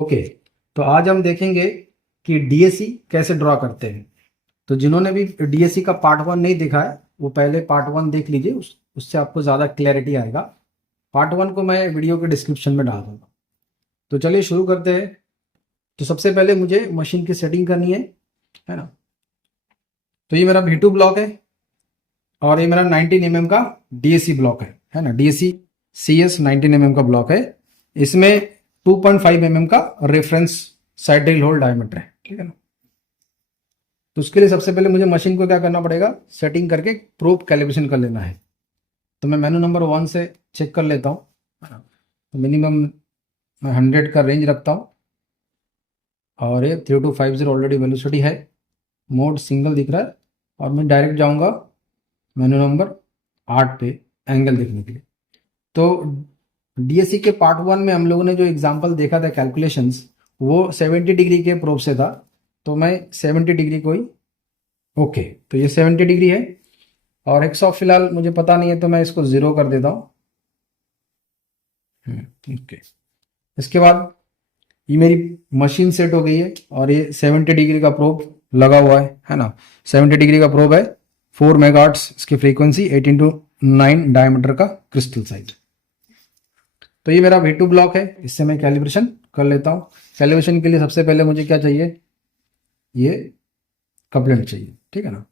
Okay, तो आज हम देखेंगे कि डीएससी कैसे ड्रॉ करते हैं। तो जिन्होंने भी डीएससी का पार्ट 1 नहीं देखा है वो पहले पार्ट 1 देख लीजिए, उससे आपको ज़्यादा क्लैरिटी आएगा। पार्ट 1 को मैं वीडियो के डिस्क्रिप्शन में डाल दूंगा। तो चलिए शुरू करते हैं। तो सबसे पहले मुझे मशीन की सेटिंग करनी है ना। तो ये मेरा V2 ब्लॉक है और ये मेरा 19 mm का डीएससी ब्लॉक है ना। डीएससी CS 19 mm का ब्लॉक है। इसमें 2.5 mm का reference side drill hole diameter है, ठीक है ना। तो उसके लिए सबसे पहले मुझे मशीन को क्या करना पड़ेगा, सेटिंग करके प्रोब कैलिब्रेशन कर लेना है। तो मैं मेनू नंबर 1 से चेक कर लेता हूँ। तो मिनिमम मैं 100 का रेंज रखता हूँ और ये 3250 ऑलरेडी वेलोसिटी है। मोड सिंगल दिख रहा है और मैं डायरेक्ट जाऊँगा मेनू नंबर 8 पे एंगल देखने के लिए। तो डीएससी के पार्ट 1 में हम लोगों ने जो एग्जांपल देखा था कैलकुलेशंस, वो 70 डिग्री के प्रोब से था। तो मैं 70 डिग्री को ही ओके, तो ये 70 डिग्री है और एक्स ऑफ फिलहाल मुझे पता नहीं है तो मैं इसको 0 कर देता हूँ। ओके, इसके बाद ये मेरी मशीन सेट हो गई है और ये 70 डिग्री का प्रोब लगा हुआ है ना। 70 डिग्री का प्रोब है, 4 मेगाहर्ट्ज इसकी फ्रीक्वेंसी, 8x9 डायमीटर का क्रिस्टल साइज। तो ये मेरा V2 ब्लॉक है, इससे मैं कैलिब्रेशन कर लेता हूँ। कैलिब्रेशन के लिए सबसे पहले मुझे क्या चाहिए, ये कपलेट चाहिए, ठीक है ना।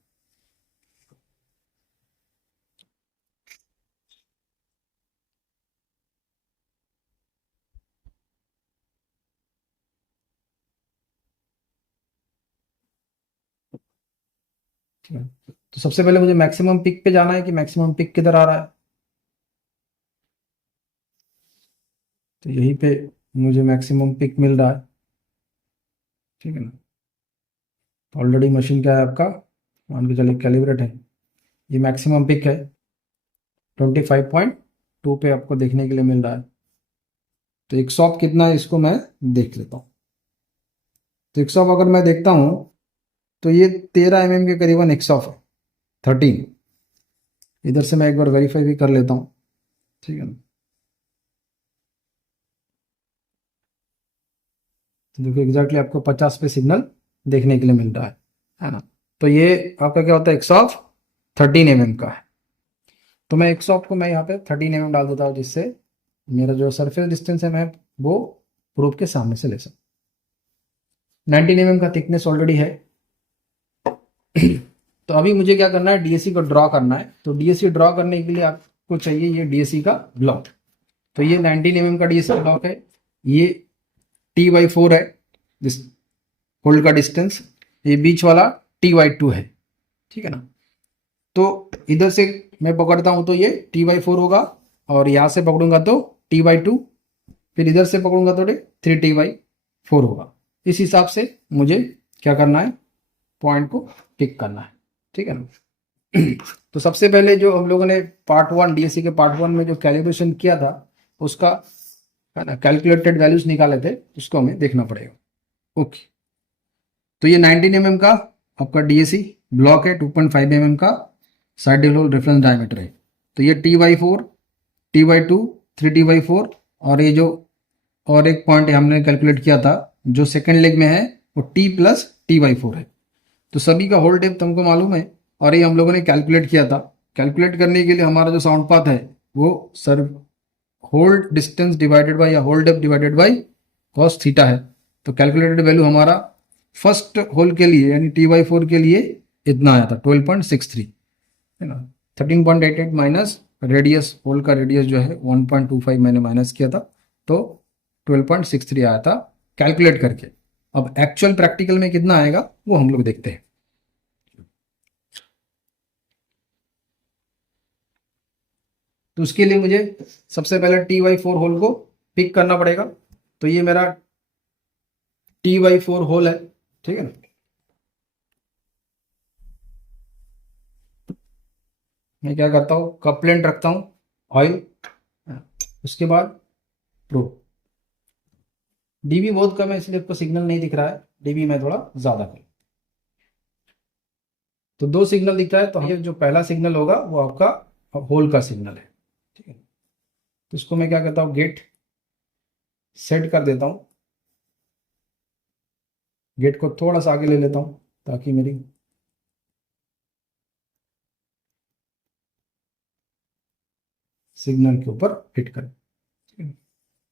ठीक है, तो सबसे पहले मुझे मैक्सिमम पिक पे जाना है कि मैक्सिमम पिक किधर आ रहा है। तो यहीं पे मुझे मैक्सिमम पिक मिल रहा है, ठीक है ना। ऑलरेडी मशीन क्या है आपका, मान के चलिए कैलिब्रेट है। ये मैक्सिमम पिक है 25.2 पे आपको देखने के लिए मिल रहा है। तो एक सॉप कितना है इसको मैं देख लेता हूँ। तो एक सॉप अगर मैं देखता हूँ तो ये 13 mm के करीबन एक सॉफ है, 13। इधर से मैं एक बार वेरीफाई भी कर लेता हूँ, ठीक है ना। तो देखो एग्जैक्टली आपको 50 पे सिग्नल देखने के लिए मिल रहा है ना। तो ये आपका क्या होता है, एक सॉफ 13 mm का है। तो मैं एक सॉफ्ट को मैं यहाँ पे 13 mm डाल देता हूँ, जिससे मेरा जो सरफेस डिस्टेंस है मैं वो प्रूफ के सामने से ले सकूँ। 19 mm का थिकनेस ऑलरेडी है। तो अभी मुझे क्या करना है, डीएससी को ड्रॉ करना है। तो डीएससी ड्रॉ करने के लिए आपको चाहिए ये डीएससी का ब्लॉक। तो ये 19 mm का डीएससी ब्लॉक है, ये T/4 है जिस होल्ड का डिस्टेंस, ये बीच वाला T/2 है, ठीक है ना। तो इधर से मैं पकड़ता हूं तो ये T/4 होगा और यहां से पकड़ूंगा तो T/2, फिर इधर से पकड़ूंगा तो 3T/4 होगा। इस हिसाब से मुझे क्या करना है, पॉइंट को पिक करना है, ठीक है ना। तो सबसे पहले जो हम लोगों ने पार्ट 1 डीएससी के पार्ट 1 में जो कैलिब्रेशन किया था उसका है ना कैलकुलेटेड वैल्यूज निकाले थे, उसको हमें देखना पड़ेगा। ओके, तो ये 19 mm का आपका डीएससी ब्लॉक है, 2.5 mm का साइड होल रेफरेंस डायमीटर है। तो ये T/4, T/2, 3T/4 और ये जो और एक पॉइंट हमने कैलकुलेट किया था जो सेकेंड लेग में है वो T+T/4 है। तो सभी का होल डेप्थ हमको मालूम है और ये हम लोगों ने कैलकुलेट किया था। कैलकुलेट करने के लिए हमारा जो साउंड पाथ है वो sir hold distance divided by या hold depth divided by cos theta है। तो कैलकुलेटेड वैल्यू हमारा फर्स्ट होल के लिए यानी T/4 के लिए इतना आया था 12.63, है ना। 13.88 माइनस रेडियस, होल का रेडियस जो है 1.25 मैंने माइनस किया था, तो 12.63 आया था कैलकुलेट करके। अब एक्चुअल प्रैक्टिकल में कितना आएगा वो हम लोग देखते हैं। तो उसके लिए मुझे सबसे पहले T/4 होल को पिक करना पड़ेगा। तो ये मेरा T/4 होल है, ठीक है ना। मैं क्या करता हूँ, कपलेंट रखता हूँ, ऑयल, उसके बाद प्रो। डीबी बहुत कम है इसलिए आपको सिग्नल नहीं दिख रहा है, डीबी में थोड़ा ज्यादा कर। तो 2 सिग्नल दिख रहा है, तो ये जो पहला सिग्नल होगा वो आपका होल का सिग्नल है, ठीक है। तो इसको मैं क्या करता हूँ, गेट सेट कर देता हूँ गेट को थोड़ा सा आगे ले लेता हूँ ताकि मेरी सिग्नल के ऊपर हिट करे।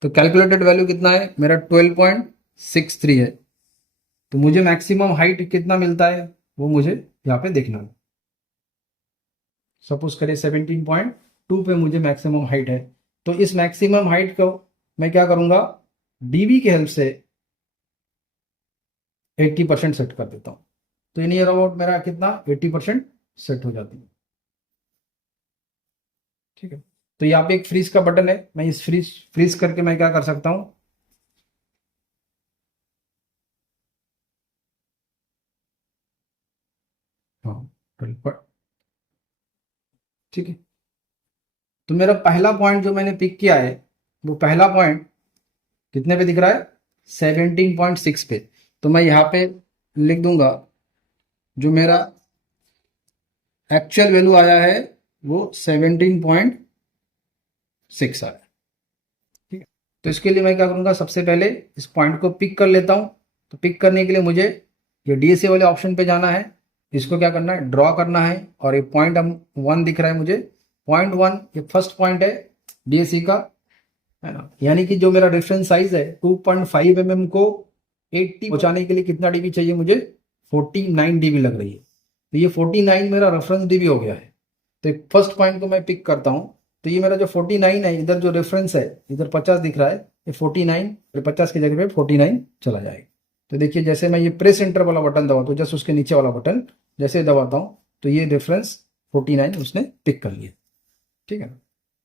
तो कैलकुलेटेड वैल्यू कितना है मेरा 12.63 है। तो मुझे मैक्सिमम हाइट कितना मिलता है वो मुझे यहाँ पे देखना है। सपोज करें 17.2 पे मुझे मैक्सिमम हाइट है, तो इस मैक्सिमम हाइट को मैं क्या करूंगा, डीबी के हेल्प से 80% सेट कर देता हूँ। तो इन ईयर अबाउट मेरा कितना 80% सेट हो जाती है। ठीक है, तो यहाँ पे एक फ्रीज का बटन है, मैं इस फ्रीज करके मैं क्या कर सकता हूँ, हाँ ठीक है। तो मेरा पहला पॉइंट जो मैंने पिक किया है वो पहला पॉइंट कितने पे दिख रहा है, 17.6 पे। तो मैं यहाँ पे लिख दूंगा जो मेरा एक्चुअल वैल्यू आया है वो 17.6 आया। ठीक है, तो इसके लिए मैं क्या करूंगा, सबसे पहले इस पॉइंट को पिक कर लेता हूं। तो पिक करने के लिए मुझे ये डीएसए वाले ऑप्शन पे जाना है, इसको क्या करना है, ड्रॉ करना है। और ये पॉइंट 1 दिख रहा है मुझे, पॉइंट 1 ये फर्स्ट पॉइंट है डीएससी का, है ना। यानी कि जो मेरा रेफरेंस साइज है 2.5 mm को 80 पहुंचाने के लिए कितना डीबी चाहिए मुझे, 49 डीबी लग रही है। तो ये 49 मेरा रेफरेंस डीबी हो गया है। तो फर्स्ट पॉइंट को मैं पिक करता हूं। तो ये मेरा जो 49 है, इधर जो रेफरेंस है इधर 50 दिख रहा है, ये 49 50 की जगह पे 49 चला जाएगा। तो देखिए जैसे मैं ये प्रेस एंटर वाला बटन दबाता हूँ, जस्ट उसके नीचे वाला बटन जैसे दबाता हूँ तो ये रेफरेंस 49 उसने पिक कर लिया। ठीक है,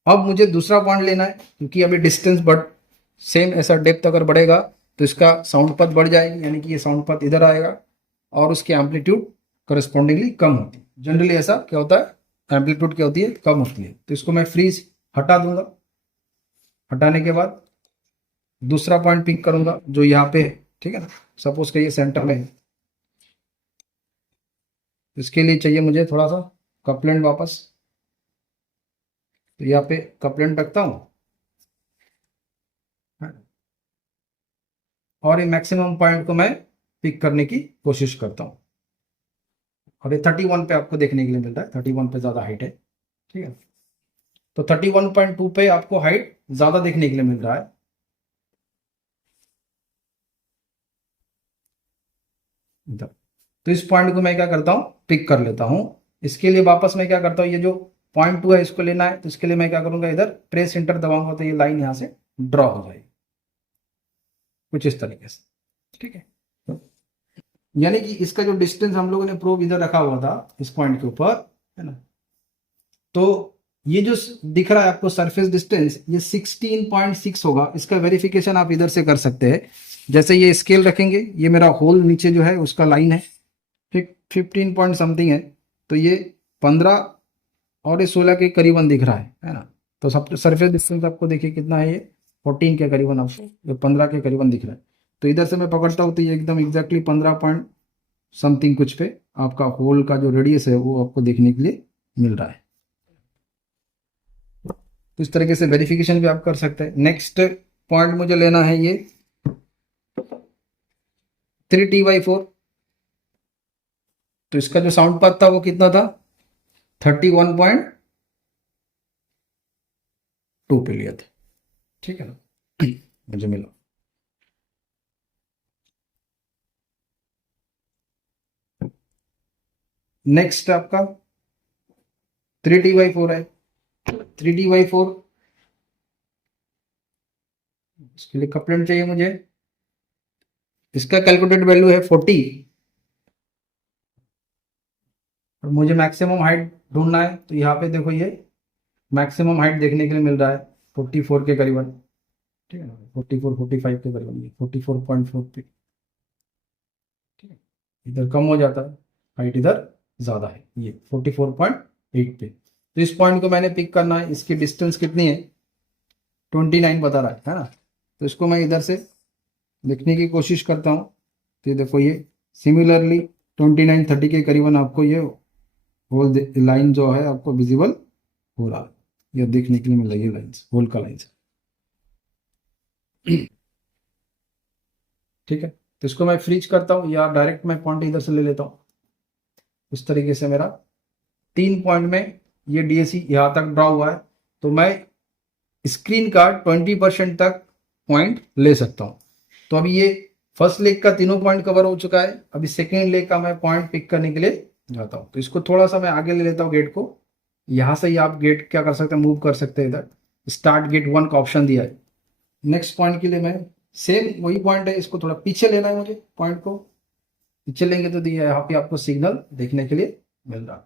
अब मुझे दूसरा पॉइंट लेना है, क्योंकि अभी डिस्टेंस बढ़ सेम ऐसा डेप्थ अगर बढ़ेगा तो इसका साउंड पथ बढ़ जाएगी, यानी कि ये साउंड पथ इधर आएगा और उसकी एम्पलीट्यूड करस्पॉन्डिंगली कम होती है। जनरली ऐसा क्या होता है, एम्पलीट्यूड क्या होती है, कम होती है। तो इसको मैं फ्रीज हटा दूंगा। हटाने के बाद दूसरा पॉइंट पिक करूंगा जो यहाँ पे है, ठीक है ना। सपोज करिए सेंटर में है, इसके लिए चाहिए मुझे थोड़ा सा कपलेंट वापस। तो यहाँ पे कपलेंट रखता हूँ और ये मैक्सिमम पॉइंट को मैं पिक करने की कोशिश करता हूँ। और ये 31 पे आपको देखने के लिए मिल रहा है, 31 पे ज़्यादा हाइट है। ठीक है, तो 31.2 पे आपको हाइट ज़्यादा देखने के लिए मिल रहा है। इधर तो इस पॉइंट को मैं क्या करता हूँ, पिक कर लेता हूँ। इसके लिए वापस मैं क्या करता हूँ, ये जो पॉइंट 2 है इसको लेना है। तो इसके लिए मैं क्या करूंगा, इधर प्रेस एंटर दबाऊंगा तो ये लाइन यहाँ से ड्रॉ हो जाएगी कुछ इस तरीके से। ठीक है, यानी कि इसका जो डिस्टेंस हम लोगों ने प्रोब इधर रखा हुआ था इस पॉइंट के ऊपर, है ना। तो ये जो दिख रहा है आपको सरफेस डिस्टेंस, ये 16.6 होगा। इसका वेरिफिकेशन आप इधर से कर सकते हैं। जैसे ये स्केल रखेंगे, ये मेरा होल नीचे जो है उसका लाइन है, ठीक 15 पॉइंट समथिंग है। तो ये 15 और ये 16 के करीबन दिख रहा है ना। तो सब सरफेस डिस्टेंस आपको देखिए कितना है, ये 14 के करीबन, आपको ये 15 के करीबन दिख रहा है। तो इधर से मैं पकड़ता हूँ तो ये एकदम एग्जैक्टली 15 पॉइंट समथिंग कुछ पे आपका होल का जो रेडियस है वो आपको देखने के लिए मिल रहा है। तो इस तरीके से वेरिफिकेशन भी आप कर सकते हैं। नेक्स्ट पॉइंट मुझे लेना है ये 3T/4। तो इसका जो साउंड पाथ था वो कितना था, 31.2 पे लिया था। ठीक है ना, मुझे मिला। नेक्स्ट आपका 3T/4 है। 3T/4 इसके लिए कपलेंट चाहिए मुझे। इसका कैलकुलेटेड वैल्यू है 40 और मुझे मैक्सिमम हाइट ढूंढना है। तो यहाँ पे देखो ये मैक्सिमम हाइट देखने के लिए मिल रहा है 44 के करीबन। ठीक है ना, 45 के करीबन, ये 44.4 पे। ठीक है, इधर कम हो जाता है, हाइट इधर ज़्यादा है, ये 44.8 पे। तो इस पॉइंट को मैंने पिक करना है। इसकी डिस्टेंस कितनी है, 29 बता रहा है ना। तो इसको मैं इधर से लिखने की कोशिश करता हूँ। तो देखो ये सिमिलरली 29 30 के करीबन आपको ये होल लाइन जो है आपको विजिबल हो रहा है, ये देखने के लिए मिल रही है लाइन्स, होल का लाइन्स। ठीक है, तो इसको मैं फ्रीज करता हूँ या डायरेक्ट मैं पॉइंट इधर से ले लेता हूँ। इस तरीके से मेरा 3 पॉइंट में ये डीएसी यहाँ तक ड्रॉ हुआ है, तो मैं स्क्रीन का 20% तक पॉइंट ले सकता हूँ। तो अभी ये फर्स्ट लेग का तीनों पॉइंट कवर हो चुका है। अभी सेकेंड लेग का मैं पॉइंट पिक करने के लिए जाता हूँ। तो इसको थोड़ा सा मैं आगे ले लेता हूँ गेट को। यहाँ से ही आप गेट क्या कर सकते हैं, मूव कर सकते हैं। इधर स्टार्ट गेट 1 का ऑप्शन दिया है। नेक्स्ट पॉइंट के लिए मैं सेम वही पॉइंट है, इसको थोड़ा पीछे लेना है मुझे। पॉइंट को पीछे लेंगे तो दिया यहाँ पे आपको सिग्नल देखने के लिए मिल रहा है।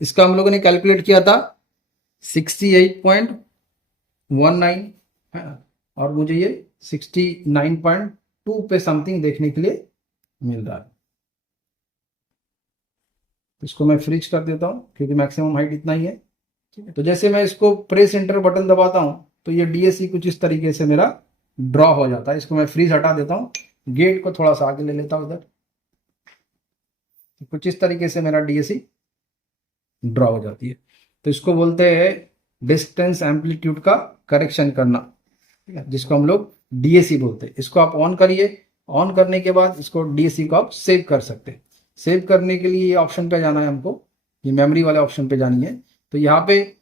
इसका हम लोगों ने कैलकुलेट किया था 68.19 है ना, और मुझे ये 69.2 पे समथिंग देखने के लिए मिल रहा है। इसको मैं फ्रीज कर देता हूँ क्योंकि मैक्सिमम हाइट इतना ही है। ठीक है, तो जैसे मैं इसको प्रेस एंटर बटन दबाता हूँ तो ये डीएससी कुछ इस तरीके से मेरा ड्रॉ हो जाता है। इसको मैं फ्रीज हटा देता हूँ, गेट को थोड़ा सा आगे ले लेता हूँ इधर। कुछ इस तरीके से मेरा डीएससी ड्रॉ हो जाती है। तो इसको बोलते हैं डिस्टेंस एम्पलीट्यूड का करेक्शन करना, ठीक है, जिसको हम लोग डीएसी बोलते हैं। इसको आप ऑन करिए। ऑन करने के बाद इसको डीएसी को आप सेव कर सकते हैं। सेव करने के लिए ये ऑप्शन पे जाना है हमको, ये मेमोरी वाले ऑप्शन पे जानी है। तो यहाँ पे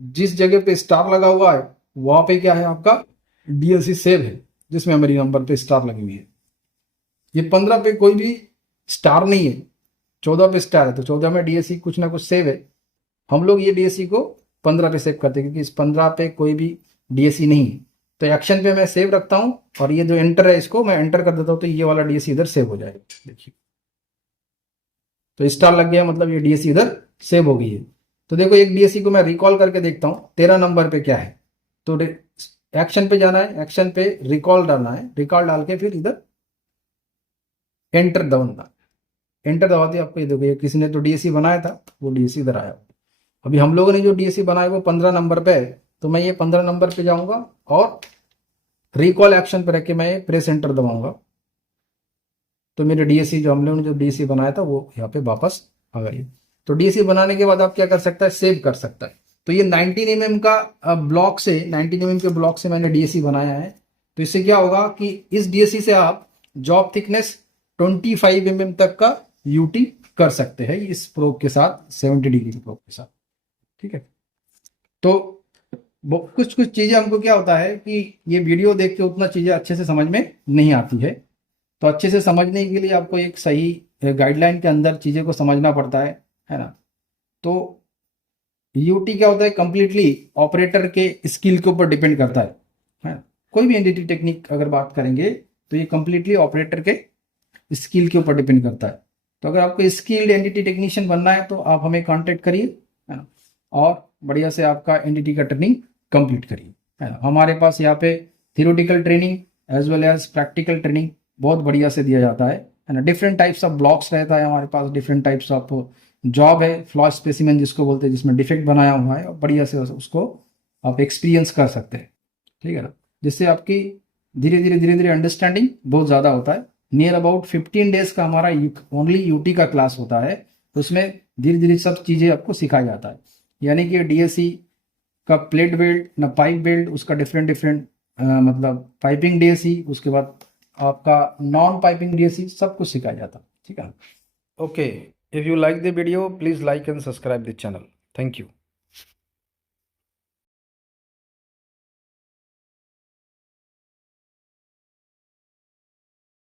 जिस जगह पे स्टार लगा हुआ है वहां पे क्या है, आपका डीएलसी सेव है, जिस मेमोरी नंबर पे स्टार लगी हुई है। ये 15 पे कोई भी स्टार नहीं है, 14 पे स्टार है, तो 14 में डीएससी कुछ ना कुछ सेव है। हम लोग ये डीएससी को 15 पे सेव करते हैं क्योंकि इस 15 पे कोई भी डीएससी नहीं है। तो एक्शन पे मैं सेव रखता हूं और ये जो एंटर है इसको मैं एंटर कर देता हूं, तो ये वाला डीएससी इधर सेव हो जाएगा। देखिए तो स्टार लग गया, मतलब ये डीएससी इधर सेव हो गई है। तो देखो एक डीएससी को मैं रिकॉल करके देखता हूं 13 नंबर पे क्या है। तो एक्शन पे जाना है, एक्शन पे रिकॉल डालना है, रिकॉल डाल के फिर इधर एंटर दबाना। एंटर दबाते आपको ये देखो, किसी ने तो डीएससी बनाया था वो डीएससी इधर आया। अभी हम लोगों ने जो डीएससी बनाया वो 15 नंबर पे है, तो मैं ये 15 नंबर पे जाऊंगा और रिकॉल एक्शन पे रख के मैं प्रेस एंटर दबाऊंगा। तो मेरे डीएससी जो हम लोगों ने जो डीएससी बनाया था वो यहाँ पे वापस आ गई। तो डीएससी बनाने के बाद आप क्या कर सकता है, सेव कर सकता है। तो ये 19 mm का ब्लॉक से 19 mm के ब्लॉक से मैंने डीएससी बनाया है। तो इससे क्या होगा कि इस डीएससी से आप जॉब थिकनेस 25 mm तक का यूटी कर सकते हैं इस प्रोब के साथ, 70 डिग्री के प्रोब के साथ। ठीक है, तो कुछ कुछ चीजें हमको क्या होता है कि ये वीडियो देख के उतना चीजें अच्छे से समझ में नहीं आती है। तो अच्छे से समझने के लिए आपको एक सही गाइडलाइन के अंदर चीजें को समझना पड़ता है ना। तो यूटी क्या होता है, कंप्लीटली ऑपरेटर के स्किल के ऊपर डिपेंड करता है। कोई भी एनडीटी टेक्निक अगर बात करेंगे तो ये कंप्लीटली ऑपरेटर के स्किल के ऊपर डिपेंड करता है। तो अगर आपको स्किल्ड एनडीटी टेक्नीशियन बनना है तो आप हमें कांटेक्ट करिए, है ना, और बढ़िया से आपका एनडीटी का ट्रेनिंग कंप्लीट करिए, है ना। हमारे पास यहाँ पे theoretical training as well as practical training बहुत बढ़िया से दिया जाता है ना। डिफरेंट टाइप्स ऑफ ब्लॉक्स रहता है हमारे पास, डिफरेंट टाइप्स ऑफ जॉब है, फ्लॉ स्पेसिमेन जिसको बोलते हैं, जिसमें डिफेक्ट बनाया हुआ है और बढ़िया से उसको आप एक्सपीरियंस कर सकते हैं। ठीक है ना, जिससे आपकी धीरे धीरे अंडरस्टैंडिंग बहुत ज़्यादा होता है। नियर अबाउट 15 डेज का हमारा ओनली यूटी का क्लास होता है, तो उसमें धीरे धीरे सब चीज़ें आपको सिखाया जाता है। यानी कि डीएससी का प्लेट वेल्ड ना पाइप वेल्ड, उसका डिफरेंट मतलब पाइपिंग डीएससी, उसके बाद आपका नॉन पाइपिंग डीएससी, सब कुछ सिखाया जाता है। ठीक है, okay, if you like the video please like and subscribe the channel. Thank you.